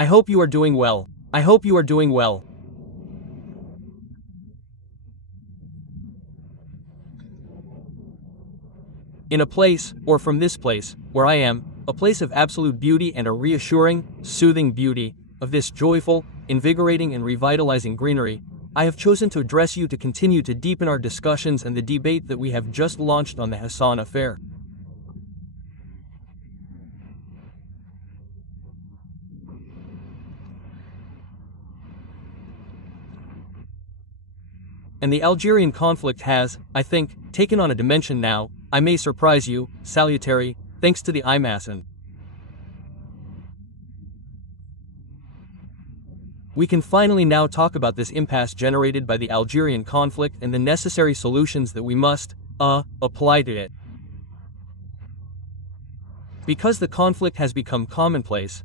I hope you are doing well. I hope you are doing well. In a place, or from this place, where I am, a place of absolute beauty and a reassuring, soothing beauty, of this joyful, invigorating and revitalizing greenery, I have chosen to address you to continue to deepen our discussions and the debate that we have just launched on the Hassan affair. And the Algerian conflict has, I think, taken on a dimension now, I may surprise you, salutary, thanks to the IMASN. We can finally now talk about this impasse generated by the Algerian conflict and the necessary solutions that we must, apply to it. Because the conflict has become commonplace,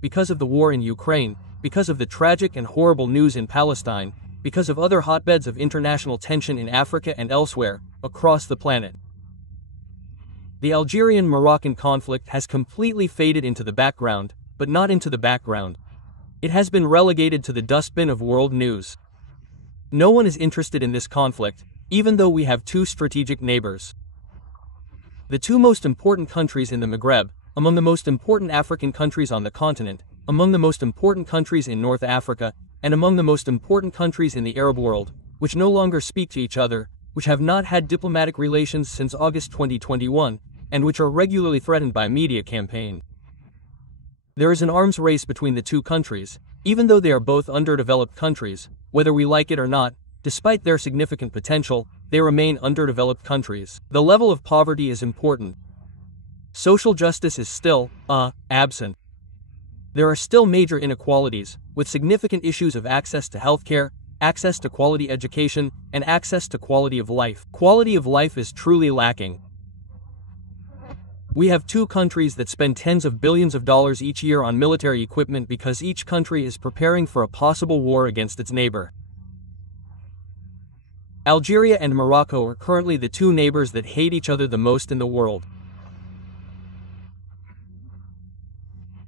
because of the war in Ukraine, because of the tragic and horrible news in Palestine, because of other hotbeds of international tension in Africa and elsewhere, across the planet. The Algerian-Moroccan conflict has completely faded into the background, but not into the background. It has been relegated to the dustbin of world news. No one is interested in this conflict, even though we have two strategic neighbors. The two most important countries in the Maghreb, among the most important African countries on the continent, among the most important countries in North Africa, and among the most important countries in the Arab world, which no longer speak to each other, which have not had diplomatic relations since August 2021, and which are regularly threatened by a media campaign. There is an arms race between the two countries, even though they are both underdeveloped countries, whether we like it or not. Despite their significant potential, they remain underdeveloped countries. The level of poverty is important. Social justice is still, absent. There are still major inequalities, with significant issues of access to healthcare, access to quality education, and access to quality of life. Quality of life is truly lacking. We have two countries that spend tens of billions of dollars each year on military equipment because each country is preparing for a possible war against its neighbor. Algeria and Morocco are currently the two neighbors that hate each other the most in the world.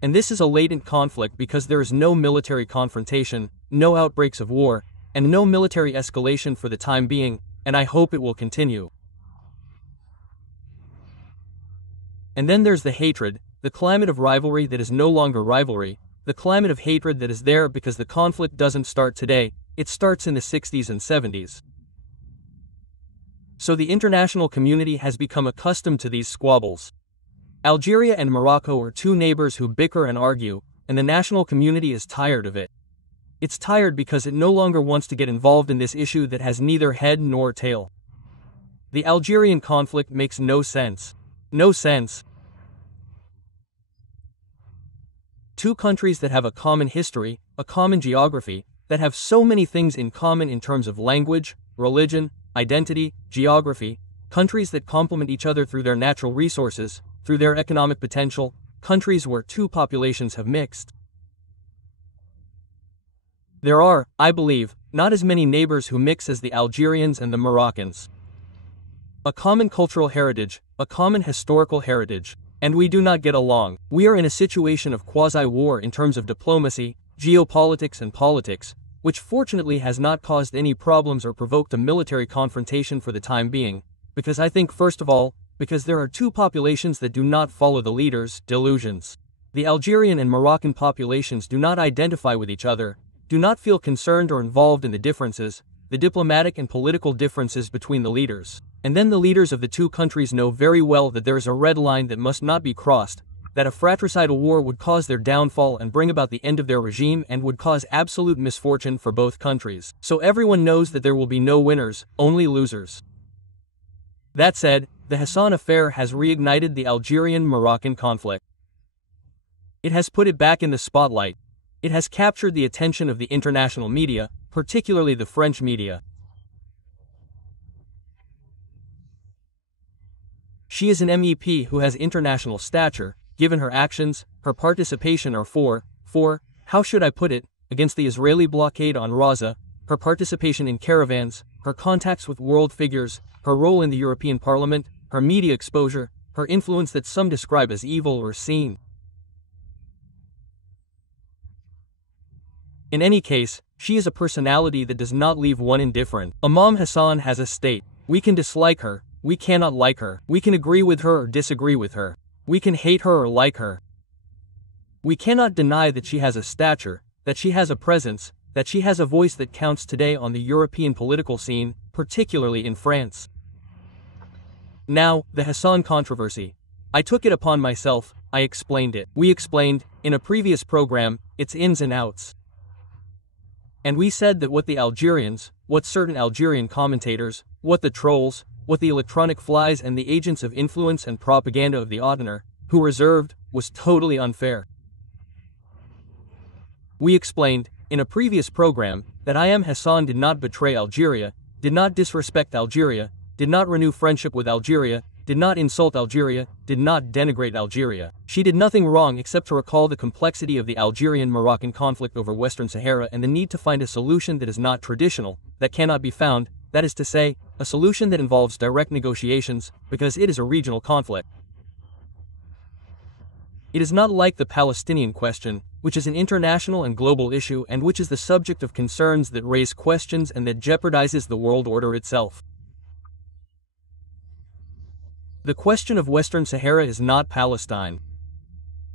And this is a latent conflict because there is no military confrontation, no outbreaks of war, and no military escalation for the time being, and I hope it will continue. And then there's the hatred, the climate of rivalry that is no longer rivalry, the climate of hatred that is there because the conflict doesn't start today, it starts in the 60s and 70s. So the international community has become accustomed to these squabbles. Algeria and Morocco are two neighbors who bicker and argue, and the national community is tired of it. It's tired because it no longer wants to get involved in this issue that has neither head nor tail. The Algerian conflict makes no sense. No sense. Two countries that have a common history, a common geography, that have so many things in common in terms of language, religion, identity, geography, countries that complement each other through their natural resources, through their economic potential, countries where two populations have mixed. There are, I believe, not as many neighbors who mix as the Algerians and the Moroccans. A common cultural heritage, a common historical heritage, and we do not get along. We are in a situation of quasi-war in terms of diplomacy, geopolitics and politics, which fortunately has not caused any problems or provoked a military confrontation for the time being, because I think first of all, because there are two populations that do not follow the leaders' delusions. The Algerian and Moroccan populations do not identify with each other, do not feel concerned or involved in the differences, the diplomatic and political differences between the leaders. And then the leaders of the two countries know very well that there is a red line that must not be crossed, that a fratricidal war would cause their downfall and bring about the end of their regime and would cause absolute misfortune for both countries. So everyone knows that there will be no winners, only losers. That said, the Hassan affair has reignited the Algerian-Moroccan conflict. It has put it back in the spotlight. It has captured the attention of the international media, particularly the French media. She is an MEP who has international stature, given her actions, her participation or how should I put it, against the Israeli blockade on Gaza, her participation in caravans, her contacts with world figures, her role in the European Parliament, her media exposure, her influence that some describe as evil or seen. In any case, she is a personality that does not leave one indifferent. Imam Hassan has a state. We can dislike her, we cannot like her. We can agree with her or disagree with her. We can hate her or like her. We cannot deny that she has a stature, that she has a presence, that she has a voice that counts today on the European political scene, particularly in France. Now, the Hassan controversy. I took it upon myself, I explained it. We explained, in a previous program, its ins and outs. And we said that what the Algerians, what certain Algerian commentators, what the trolls, what the electronic flies and the agents of influence and propaganda of the Audener, who reserved, was totally unfair. We explained, in a previous program, that Imam Hassan did not betray Algeria, did not disrespect Algeria, did not renew friendship with Algeria, did not insult Algeria, did not denigrate Algeria. She did nothing wrong except to recall the complexity of the Algerian-Moroccan conflict over Western Sahara and the need to find a solution that is not traditional, that cannot be found, that is to say, a solution that involves direct negotiations, because it is a regional conflict. It is not like the Palestinian question, which is an international and global issue and which is the subject of concerns that raise questions and that jeopardizes the world order itself. The question of Western Sahara is not Palestine.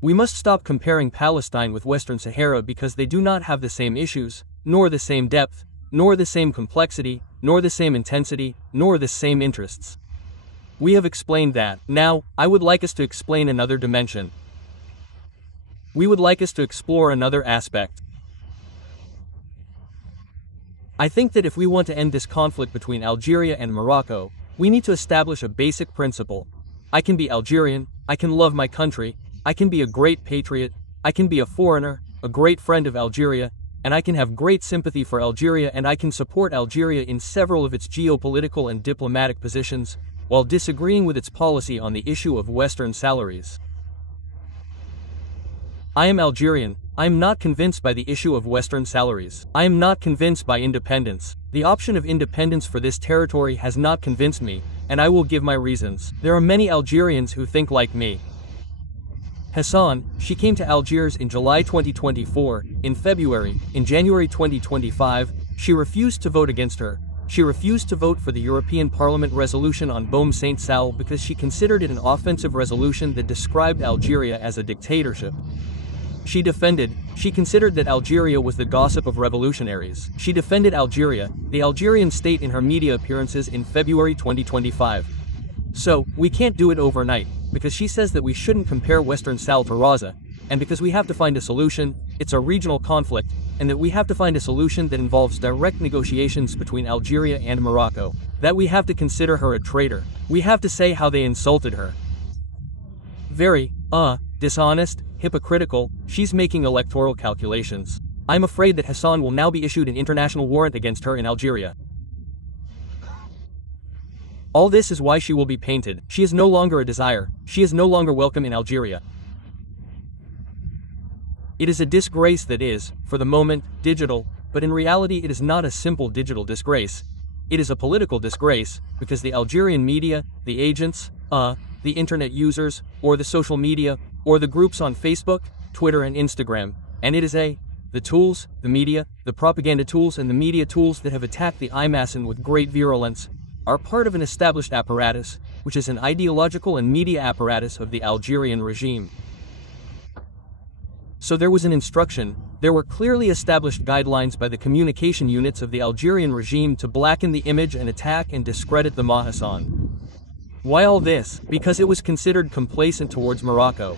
We must stop comparing Palestine with Western Sahara because they do not have the same issues, nor the same depth, nor the same complexity, nor the same intensity, nor the same interests. We have explained that. Now, I would like us to explain another dimension. We would like us to explore another aspect. I think that if we want to end this conflict between Algeria and Morocco, we need to establish a basic principle. I can be Algerian, I can love my country, I can be a great patriot, I can be a foreigner, a great friend of Algeria, and I can have great sympathy for Algeria and I can support Algeria in several of its geopolitical and diplomatic positions, while disagreeing with its policy on the issue of Western salaries. I am Algerian, I am not convinced by the issue of Western salaries. I am not convinced by independence. The option of independence for this territory has not convinced me, and I will give my reasons. There are many Algerians who think like me. Hassan, she came to Algiers in July 2024, in February, in January 2025, she refused to vote against her. She refused to vote for the European Parliament resolution on Baume Saint-Sal because she considered it an offensive resolution that described Algeria as a dictatorship. She considered that Algeria was the gossip of revolutionaries. She defended Algeria, the Algerian state in her media appearances in February 2025. So, we can't do it overnight, because she says that we shouldn't compare Western Sahel to Raza, and because we have to find a solution, it's a regional conflict, and that we have to find a solution that involves direct negotiations between Algeria and Morocco. That we have to consider her a traitor. We have to say how they insulted her. Very, dishonest, hypocritical, she's making electoral calculations. I'm afraid that Hassan will now be issued an international warrant against her in Algeria. All this is why she will be painted. She is no longer a desire, she is no longer welcome in Algeria. It is a disgrace that is, for the moment, digital, but in reality it is not a simple digital disgrace. It is a political disgrace, because the Algerian media, the agents, the internet users, or the social media, or the groups on Facebook, Twitter and Instagram, and it is the tools, the media, the propaganda tools and the media tools that have attacked the Imassen with great virulence, are part of an established apparatus, which is an ideological and media apparatus of the Algerian regime. So there was an instruction, there were clearly established guidelines by the communication units of the Algerian regime to blacken the image and attack and discredit the Hassan. Why all this? Because it was considered complacent towards Morocco.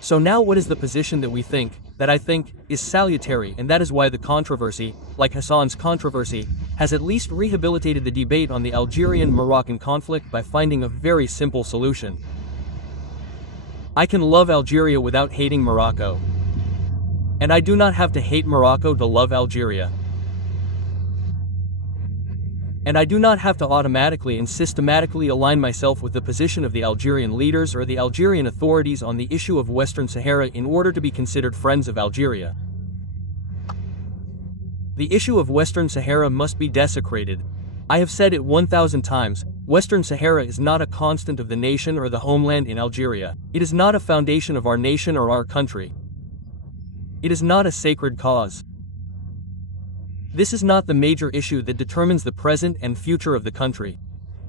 So now what is the position that I think, is salutary, and that is why the controversy, like Hassan's controversy, has at least rehabilitated the debate on the Algerian-Moroccan conflict by finding a very simple solution. I can love Algeria without hating Morocco. And I do not have to hate Morocco to love Algeria. And I do not have to automatically and systematically align myself with the position of the Algerian leaders or the Algerian authorities on the issue of Western Sahara in order to be considered friends of Algeria. The issue of Western Sahara must be desecrated. I have said it 1,000 times, Western Sahara is not a constant of the nation or the homeland in Algeria. It is not a foundation of our nation or our country. It is not a sacred cause. This is not the major issue that determines the present and future of the country.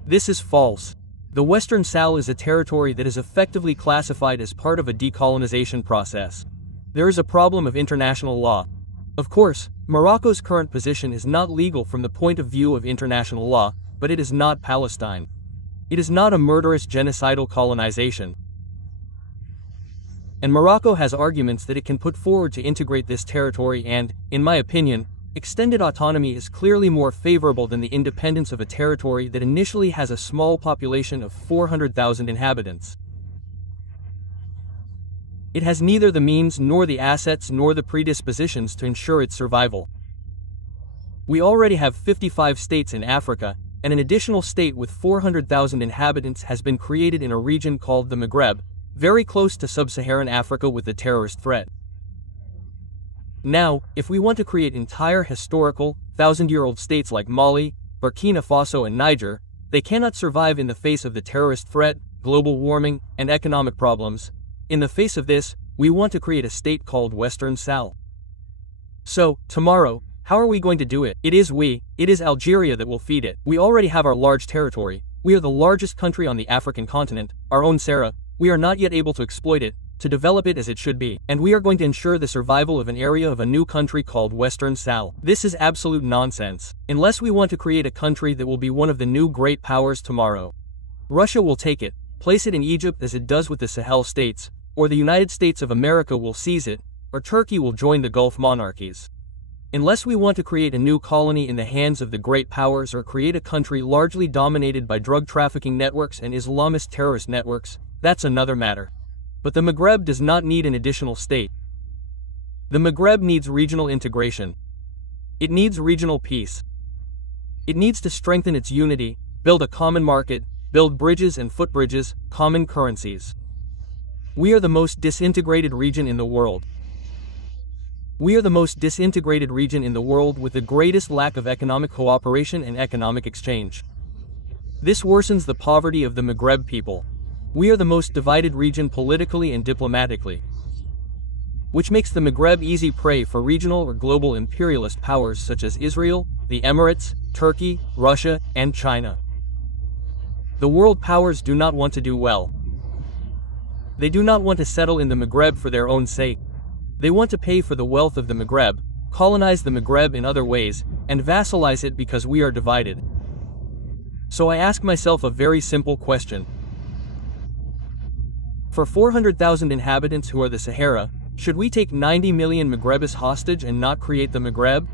This is false. The Western Sahel is a territory that is effectively classified as part of a decolonization process. There is a problem of international law. Of course, Morocco's current position is not legal from the point of view of international law, but it is not Palestine. It is not a murderous genocidal colonization. And Morocco has arguments that it can put forward to integrate this territory and, in my opinion, extended autonomy is clearly more favorable than the independence of a territory that initially has a small population of 400,000 inhabitants. It has neither the means nor the assets nor the predispositions to ensure its survival. We already have 55 states in Africa, and an additional state with 400,000 inhabitants has been created in a region called the Maghreb, very close to sub-Saharan Africa with the terrorist threat. Now, if we want to create entire historical, thousand-year-old states like Mali, Burkina Faso and Niger, they cannot survive in the face of the terrorist threat, global warming, and economic problems. In the face of this, we want to create a state called Western Sahel. So, tomorrow, how are we going to do it? It is Algeria that will feed it. We already have our large territory. We are the largest country on the African continent, our own Sahara. We are not yet able to exploit it, to develop it as it should be, and we are going to ensure the survival of an area of a new country called Western Sahel. This is absolute nonsense, unless we want to create a country that will be one of the new great powers tomorrow. Russia will take it, place it in Egypt as it does with the Sahel states, or the United States of America will seize it, or Turkey will join the Gulf monarchies. Unless we want to create a new colony in the hands of the great powers or create a country largely dominated by drug trafficking networks and Islamist terrorist networks, that's another matter. But the Maghreb does not need an additional state. The Maghreb needs regional integration. It needs regional peace. It needs to strengthen its unity, build a common market, build bridges and footbridges, common currencies. We are the most disintegrated region in the world. We are the most disintegrated region in the world with the greatest lack of economic cooperation and economic exchange. This worsens the poverty of the Maghreb people. We are the most divided region politically and diplomatically, which makes the Maghreb easy prey for regional or global imperialist powers such as Israel, the Emirates, Turkey, Russia, and China. The world powers do not want to do well. They do not want to settle in the Maghreb for their own sake. They want to pay for the wealth of the Maghreb, colonize the Maghreb in other ways, and vassalize it because we are divided. So I ask myself a very simple question. For 400,000 inhabitants who are the Sahara, should we take 90 million Maghrebis hostage and not create the Maghreb?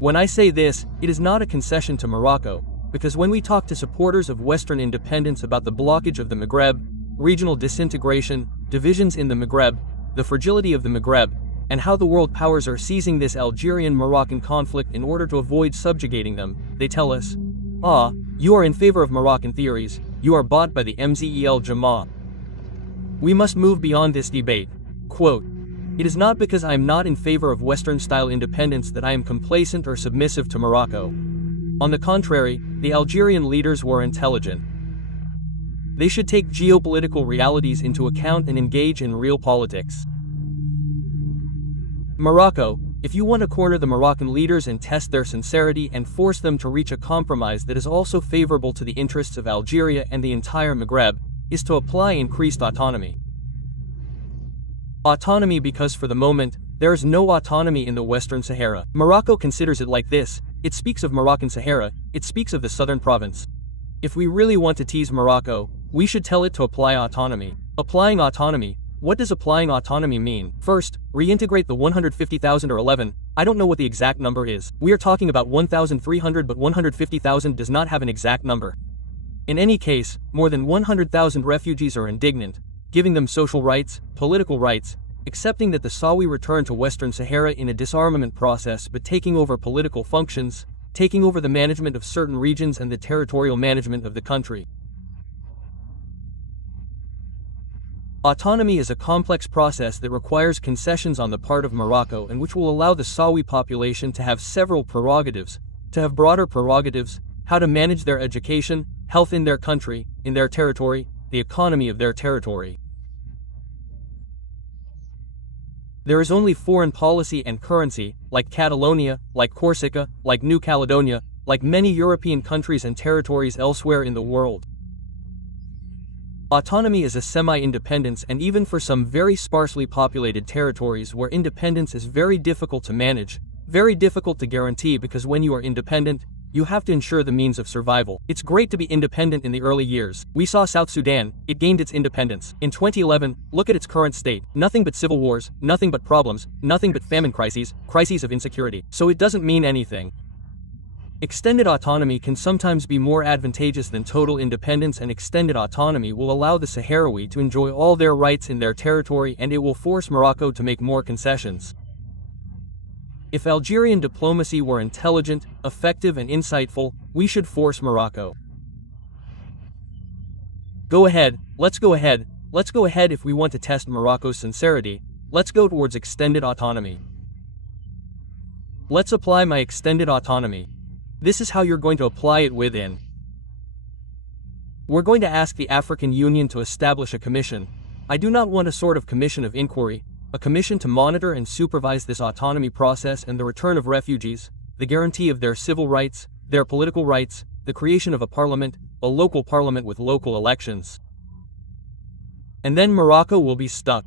When I say this, it is not a concession to Morocco, because when we talk to supporters of Western independence about the blockage of the Maghreb, regional disintegration, divisions in the Maghreb, the fragility of the Maghreb, and how the world powers are seizing this Algerian-Moroccan conflict in order to avoid subjugating them, they tell us, you are in favor of Moroccan theories, you are bought by the Mzel Jamaah. We must move beyond this debate. Quote, "It is not because I am not in favor of Western-style independence that I am complacent or submissive to Morocco. On the contrary, the Algerian leaders were intelligent. They should take geopolitical realities into account and engage in real politics. Morocco, if you want to corner the Moroccan leaders and test their sincerity and force them to reach a compromise that is also favorable to the interests of Algeria and the entire Maghreb, is to apply increased autonomy. Autonomy because for the moment, there is no autonomy in the Western Sahara. Morocco considers it like this, it speaks of Moroccan Sahara, it speaks of the southern province. If we really want to tease Morocco, we should tell it to apply autonomy. Applying autonomy, what does applying autonomy mean? First, reintegrate the 150,000 or 11, I don't know what the exact number is. We are talking about 1,300 but 150,000 does not have an exact number. In any case, more than 100,000 refugees are indignant, giving them social rights, political rights, accepting that the Sawi return to Western Sahara in a disarmament process but taking over political functions, taking over the management of certain regions and the territorial management of the country. Autonomy is a complex process that requires concessions on the part of Morocco and which will allow the Sawi population to have several prerogatives, to have broader prerogatives, how to manage their education, health in their country, in their territory, the economy of their territory. There is only foreign policy and currency, like Catalonia, like Corsica, like New Caledonia, like many European countries and territories elsewhere in the world. Autonomy is a semi-independence, and even for some very sparsely populated territories where independence is very difficult to manage, very difficult to guarantee, because when you are independent, you have to ensure the means of survival. It's great to be independent in the early years. We saw South Sudan, it gained its independence. In 2011, look at its current state. Nothing but civil wars, nothing but problems, nothing but famine crises, crises of insecurity. So it doesn't mean anything. Extended autonomy can sometimes be more advantageous than total independence, and extended autonomy will allow the Sahrawi to enjoy all their rights in their territory, and it will force Morocco to make more concessions. If Algerian diplomacy were intelligent, effective, and insightful, we should force Morocco. Go ahead, let's go ahead if we want to test Morocco's sincerity. Let's go towards extended autonomy. Let's apply my extended autonomy. This is how you're going to apply it within. We're going to ask the African Union to establish a commission. I do not want a sort of commission of inquiry, a commission to monitor and supervise this autonomy process and the return of refugees, the guarantee of their civil rights, their political rights, the creation of a local parliament with local elections. And then Morocco will be stuck.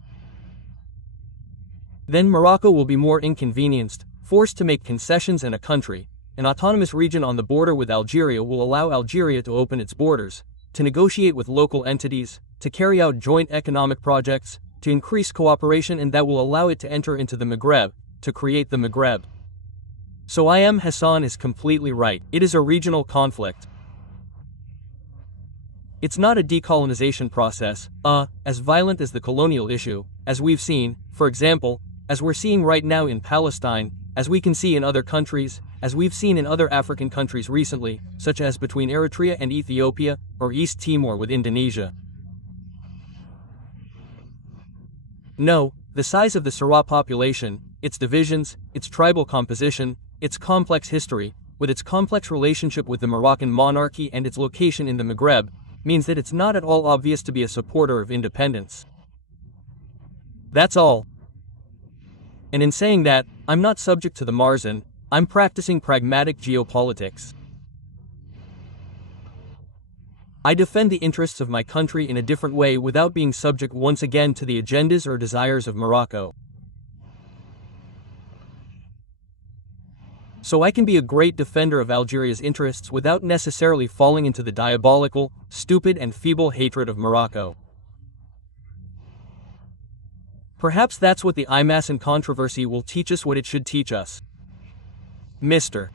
Then Morocco will be more inconvenienced, forced to make concessions, and a country, an autonomous region on the border with Algeria, will allow Algeria to open its borders, to negotiate with local entities, to carry out joint economic projects, to increase cooperation, and that will allow it to enter into the Maghreb, to create the Maghreb. So Hassan is completely right. It is a regional conflict. It's not a decolonization process, as violent as the colonial issue, as we've seen, for example, as we're seeing right now in Palestine, as we can see in other countries, as we've seen in other African countries recently, such as between Eritrea and Ethiopia, or East Timor with Indonesia. No, the size of the Sahra population, its divisions, its tribal composition, its complex history, with its complex relationship with the Moroccan monarchy and its location in the Maghreb, means that it's not at all obvious to be a supporter of independence. That's all. And in saying that, I'm not subject to the Marzan, I'm practicing pragmatic geopolitics. I defend the interests of my country in a different way without being subject once again to the agendas or desires of Morocco. So I can be a great defender of Algeria's interests without necessarily falling into the diabolical, stupid, and feeble hatred of Morocco. Perhaps that's what the Imasan controversy will teach us, what it should teach us. Mr.